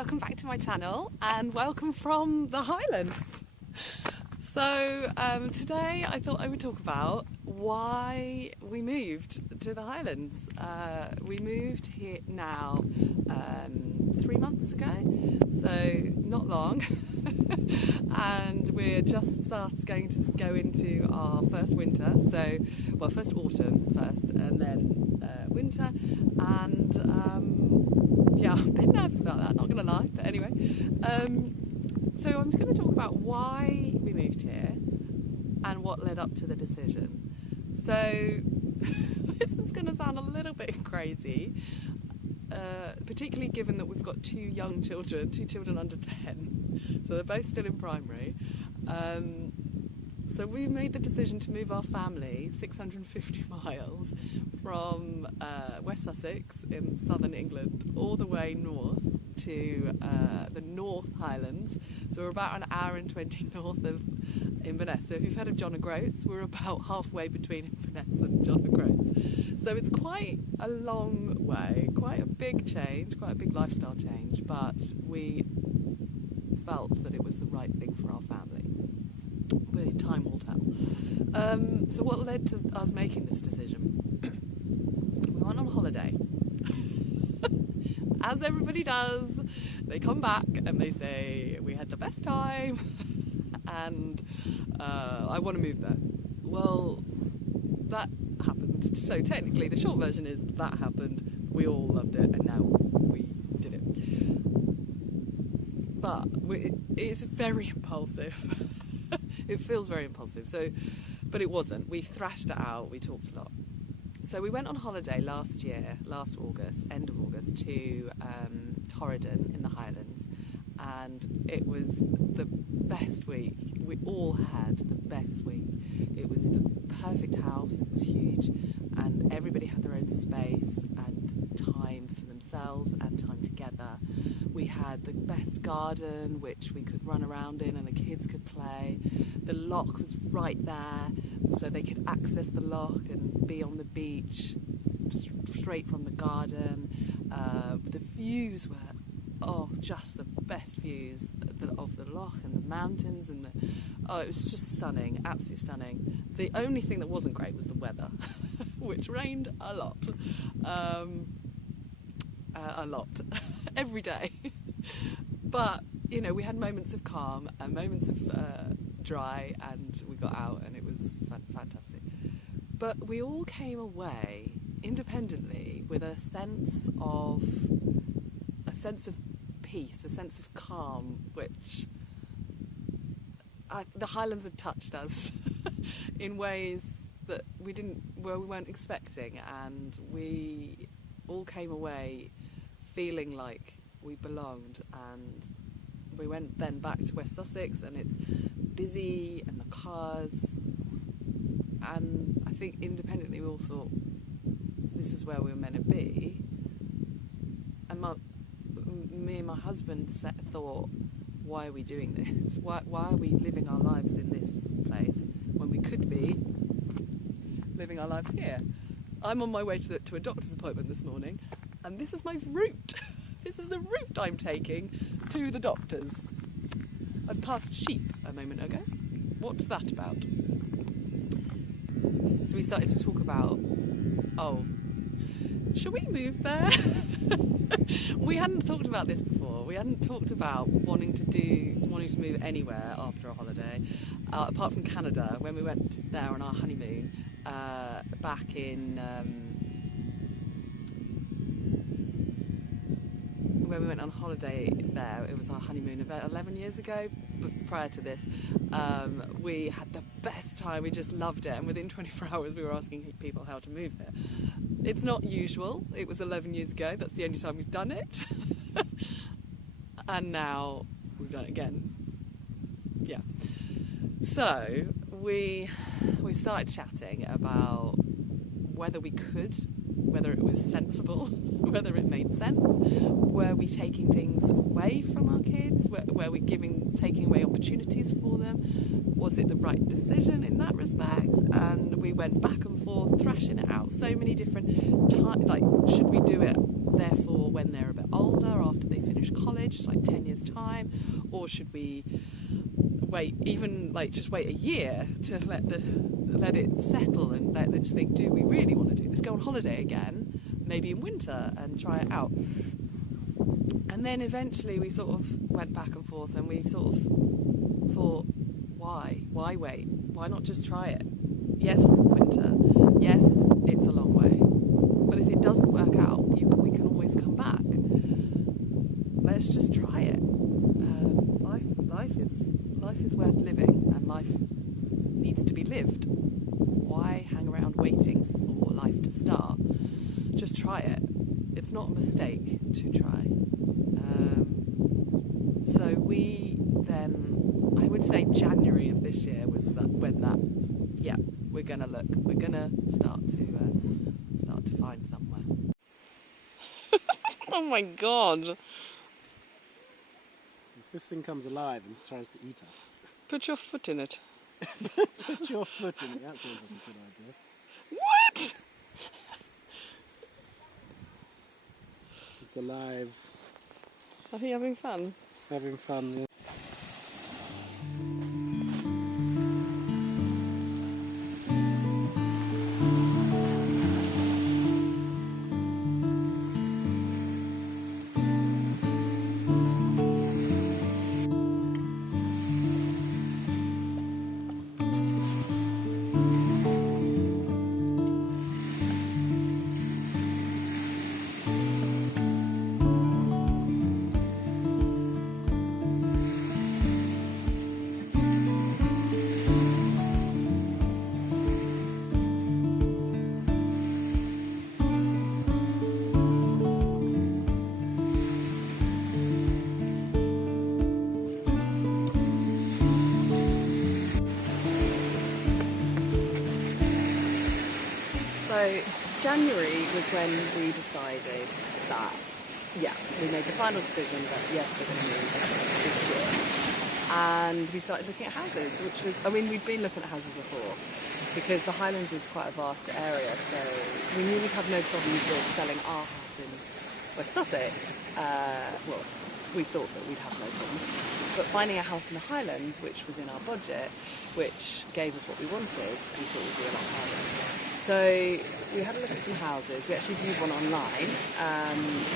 welcome back to my channel and welcome from the Highlands. So today I thought I would talk about why we moved to the Highlands. We moved here now 3 months ago, so not long. And we're just going to go into our first winter, first autumn first and then winter, and yeah, I'm a bit nervous about that, not gonna lie, but anyway. So I'm just going to talk about why we moved here and what led up to the decision. So this is going to sound a little bit crazy, particularly given that we've got two children under 10, so they're both still in primary. So we made the decision to move our family 650 miles from West Sussex in southern England all the way north to the North Highlands. So we're about an hour and 20 north of Inverness. So if you've heard of John O'Groats, we're about halfway between Inverness and John O'Groats. So it's quite a long way, quite a big change, quite a big lifestyle change, but we felt that it was the right thing for our family. But time will tell. So what led to us making this decision? We went on holiday. As everybody does, they come back and they say, we had the best time and I want to move there. Well, that happened. So technically the short version is that happened, we all loved it, and now we did it. But it's very impulsive. It feels very impulsive, but it wasn't. We thrashed it out, we talked a lot. So we went on holiday last August, end of August, to Torridon in the Highlands, and it was the best week. We all had the best week. It was the perfect house, it was huge, and everybody had their own space and time for themselves and time together. We had the best garden which we could run around in and the kids could play. The loch was right there, so they could access the loch and be on the beach straight from the garden. The views were just the best views of the loch and the mountains, and it was just stunning, absolutely stunning. The only thing that wasn't great was the weather, which rained a lot, every day. But you know, we had moments of calm and moments of dry, and we got out and it was fantastic. But we all came away independently with a sense of peace, a sense of calm, which the Highlands had touched us in ways that we weren't expecting, and we all came away feeling like we belonged. And we went then back to West Sussex, and it's busy and the cars, and I think independently we all thought this is where we were meant to be. And me and my husband thought, why are we doing this? Why are we living our lives in this place when we could be living our lives here? I'm on my way to a doctor's appointment this morning, and this is my route. This is the route I'm taking to the doctor's. I passed sheep a moment ago. What's that about? So we started to talk about, should we move there? We hadn't talked about this before. We hadn't talked about wanting to move anywhere after a holiday, apart from Canada, when we went there on our honeymoon back in... when we went on holiday there, it was our honeymoon about 11 years ago. But prior to this, we had the best time. We just loved it, and within 24 hours we were asking people how to move here. It's not usual. It was 11 years ago. That's the only time we've done it. And now we've done it again. Yeah. So we started chatting about whether we could, whether it was sensible, whether it made sense. Were we taking things away from our kids? Were we taking away opportunities for them? Was it the right decision in that respect? And we went back and forth, thrashing it out. So many different times, like, should we do it therefore when they're a bit older, after they finish college? mortgage, like 10 years time, or should we wait, even like just wait a year to let it settle and let it think, do we really want to do this? Go on holiday again, maybe in winter, and try it out. And then eventually we sort of went back and forth, and we sort of thought, why wait? Why not just try it? Yes, winter. Yes, it's a long way. But if it doesn't work out, we can always come back. Let's just try it. Life is worth living, and life needs to be lived. Why hang around waiting for life to start? Just try it. It's not a mistake to try. So we then, I would say January of this year was we're gonna look. We're gonna start to find somewhere. Oh my God! If this thing comes alive and tries to eat us, Put your foot in it. put your foot in it. That sounds like a good idea. What? It's alive, Are you having fun? having fun. Yeah. So January was when we decided that, we made the final decision that yes, we're going to move this year. And we started looking at houses, which was, we'd been looking at houses before, because the Highlands is quite a vast area, so we knew we'd have no problems with selling our house in West Sussex. We thought that we'd have no problems. But finding a house in the Highlands, which was in our budget, which gave us what we wanted, we thought would be a lot harder. So we had a look at some houses. We actually viewed one online,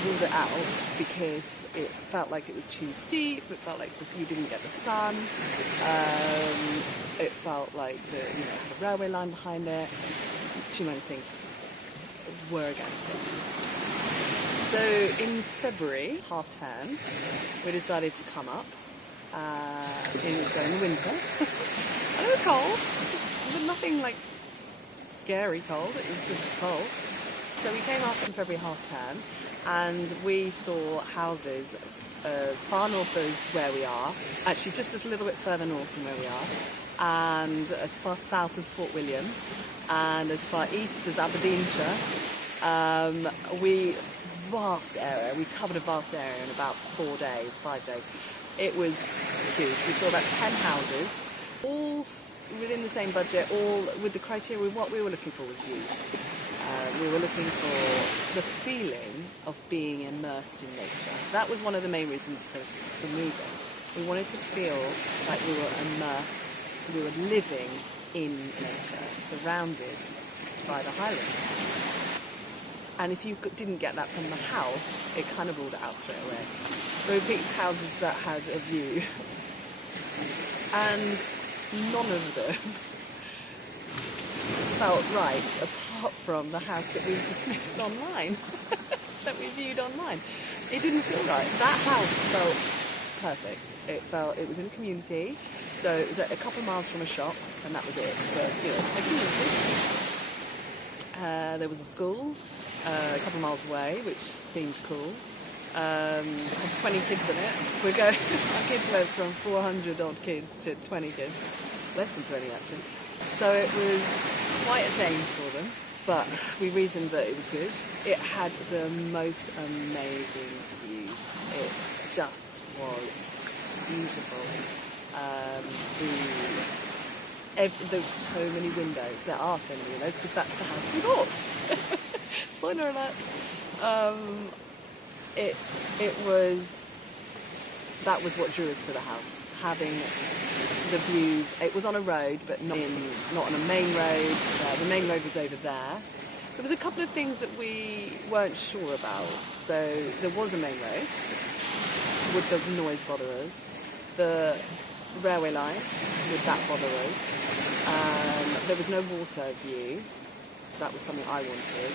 ruled it out because it felt like it was too steep. It felt like you didn't get the sun. It felt like it had a railway line behind it. Too many things were against it. So in February, half term, we decided to come up. In the winter, and it was cold, but nothing like scary cold. It was just cold. So we came up in February half term, and we saw houses as far north as where we are, actually just a little bit further north from where we are, and as far south as Fort William, and as far east as Aberdeenshire. Vast area. We covered a vast area in about 5 days. It was huge. We saw about 10 houses, all within the same budget, all with the criteria. What we were looking for was views. We were looking for the feeling of being immersed in nature. That was one of the main reasons for moving. We wanted to feel like we were immersed, we were living in nature, surrounded by the Highlands. And if you didn't get that from the house, it kind of ruled it out straight away. So we picked houses that had a view, and none of them felt right, apart from the house that we dismissed online, that we viewed online. It didn't feel right. That house felt perfect. It was in a community, so it was a couple of miles from a shop, and that was it. But a community. There was a school a couple of miles away, which seemed cool. Had 20 kids in it. Our kids went from 400 odd kids to 20 kids. Less than 20 actually. So it was quite a change for them, but we reasoned that it was good. It had the most amazing views. It just was beautiful. There were so many windows. There are so many windows because that's the house we bought. Spoiler alert. It was that was what drew us to the house, having the views. It was on a road, but not on a main road. The main road was over there. There was a couple of things that we weren't sure about. So there was a main road. Would the noise bother us? The railway line, would that bother us? There was no water view. That was something I wanted.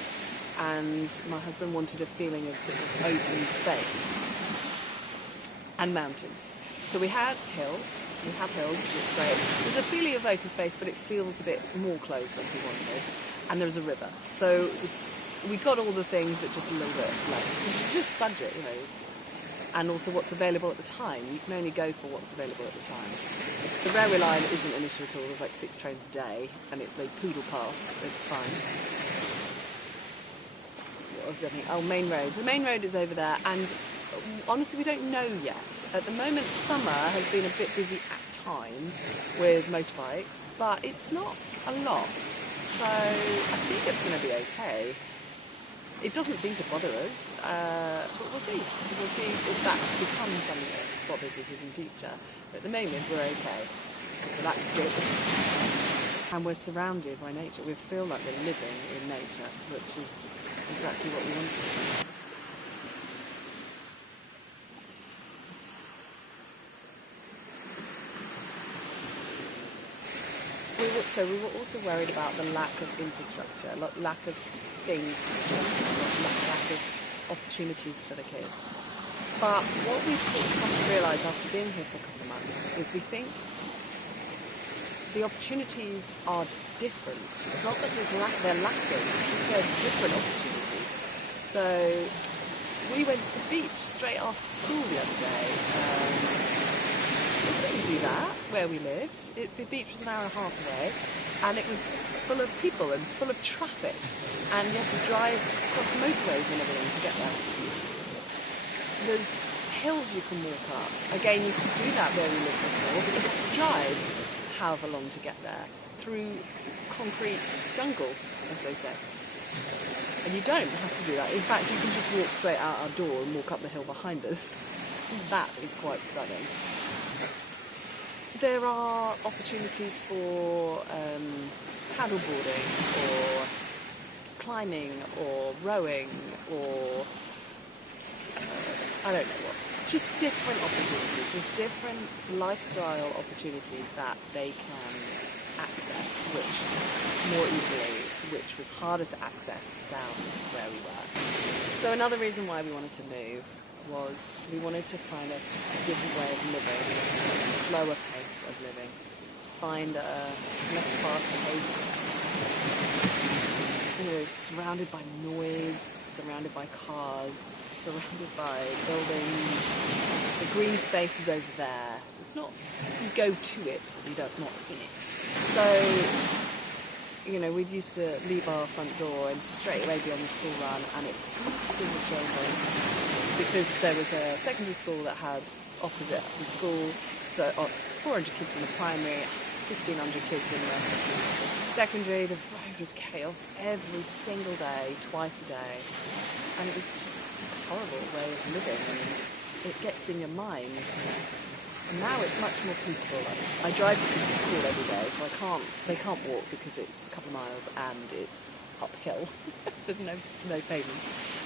And my husband wanted a feeling of sort of open space and mountains. So we had hills. We have hills, it's great. There's a feeling of open space, but it feels a bit more closed than we wanted. And there's a river. So we got all the things, but just a little bit less. Just budget, you know. And also what's available at the time. You can only go for what's available at the time. The railway line isn't an issue at all. There's like 6 trains a day, and they poodle past. It's fine. What was the other thing? Oh, main road. The main road is over there, and honestly, we don't know yet. At the moment, summer has been a bit busy at times with motorbikes, but it's not a lot. So I think it's going to be okay. It doesn't seem to bother us, but we'll see. We'll see if that becomes something that bothers us in the future. But at the moment, we're okay. So that's good. And we're surrounded by nature. We feel like we're living in nature, which is exactly what we wanted. We were also worried about the lack of infrastructure, lack of things, lack of opportunities for the kids. But what we've sort of come to realise after being here for a couple of months is we think the opportunities are different. It's not that they're lacking, it's just they're different opportunities. So we went to the beach straight after school the other day. We couldn't do that where we lived. The beach was an hour and a half away, and it was full of people and full of traffic, and you had to drive across motorways and everything to get there. There's hills you can walk up. Again, you could do that where we lived before, but you have to drive however long to get there through concrete jungle, as they say. And you don't have to do that. In fact, you can just walk straight out our door and walk up the hill behind us. That is quite stunning. There are opportunities for paddleboarding or climbing or rowing or I don't know what. Just different opportunities. There's different lifestyle opportunities that they can access, which was harder to access down where we were. So another reason why we wanted to move was we wanted to find a different way of living, a slower pace of living, find a less fast-paced, surrounded by noise, surrounded by cars, surrounded by buildings. The green space is over there. It's not, you go to it, you don't not in it. So, we used to leave our front door and straight away be on the school run, and it's massive of children. Because there was a secondary school that had opposite the school, so 400 kids in the primary, 1,500 kids in the secondary. The road was chaos every single day, twice a day, and it was just a horrible way of living, and it gets in your mind. And now it's much more peaceful. I drive the kids to school every day, so they can't walk because it's a couple of miles and it's uphill. There's no pavement.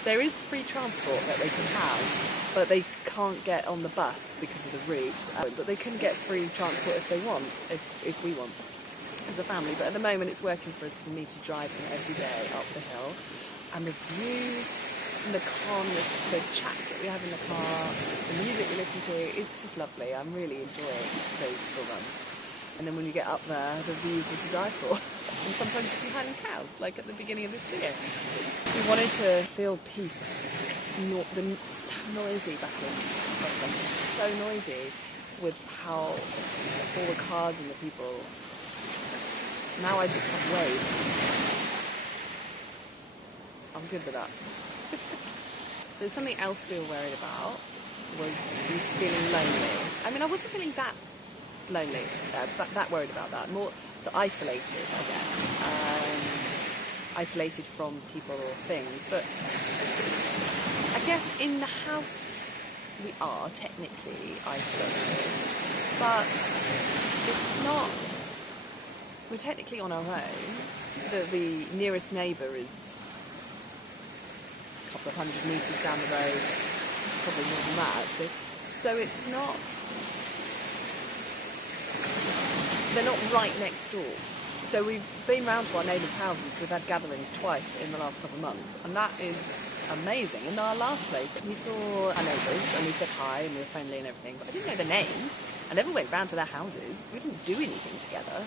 There is free transport that they can have, but they can't get on the bus because of the route. But they can get free transport if they want, if we want, as a family. But at the moment, it's working for us, for me to drive them every day up the hill, and the views, and the calmness, the chats that we have in the car, the music we listen to, it's just lovely. I'm really enjoying those school runs. And then when you get up there, the views are to die for. And sometimes you see Highland cows, like at the beginning of this video. We wanted to feel peace. So noisy back in Scotland. So noisy with how all the cars and the people. Now I just have waves. I'm good with that. So something else we were worried about was feeling lonely. I mean, I wasn't feeling that lonely, but that worried about that. More so isolated, I guess. Isolated from people or things. But I guess in the house we are technically isolated, but it's not. We're technically on our own. The nearest neighbour is a couple of 100 metres down the road, probably more than that actually. So it's not. They're not right next door. So we've been round to our neighbours' houses. We've had gatherings twice in the last couple of months, and that is amazing. In our last place, we saw our neighbours and we said hi and we were friendly and everything, but I didn't know their names. I never went round to their houses. We didn't do anything together.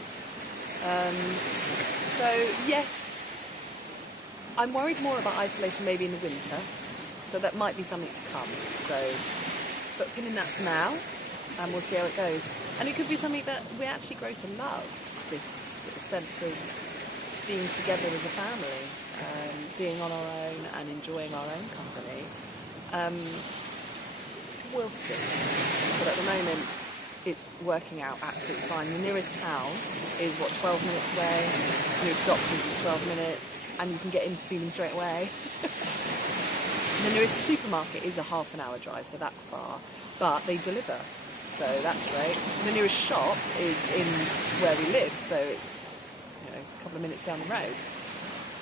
So yes, I'm worried more about isolation maybe in the winter, so that might be something to come. So, but pinning that for now, and we'll see how it goes. And it could be something that we actually grow to love, this sort of sense of being together as a family, being on our own and enjoying our own company. We'll see. But at the moment, it's working out absolutely fine. The nearest town is, 12 minutes away. The nearest doctor's is 12 minutes, and you can get in to see them straight away. The nearest supermarket is a half an hour drive, so that's far, but they deliver, so that's great. The nearest shop is in where we live, so it's a couple of minutes down the road.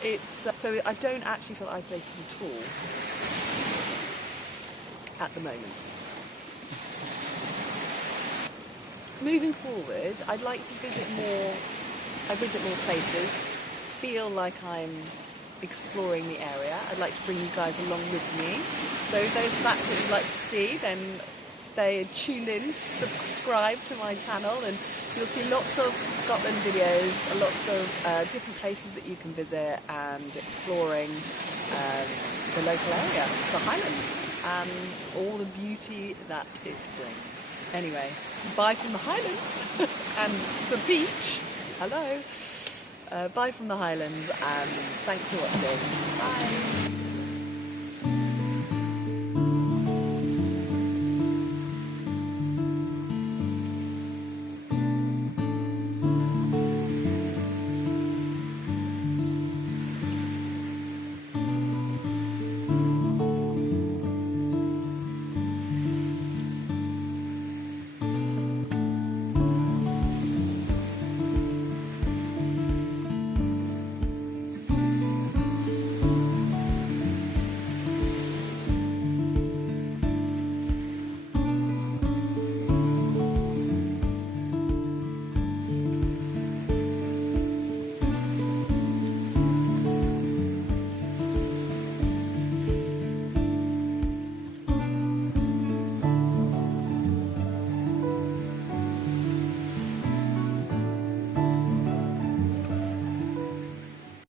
It's so I don't actually feel isolated at all at the moment. Moving forward, I'd like to visit more. I visit more places. Feel like I'm exploring the area. I'd like to bring you guys along with me. So if those are that's what you'd like to see, then stay tuned in, subscribe to my channel, and you'll see lots of Scotland videos, lots of different places that you can visit, and exploring the local area, the Highlands, and all the beauty that it brings. Anyway, bye from the Highlands and the beach. Hello. Bye from the Highlands, and thanks for watching. Bye.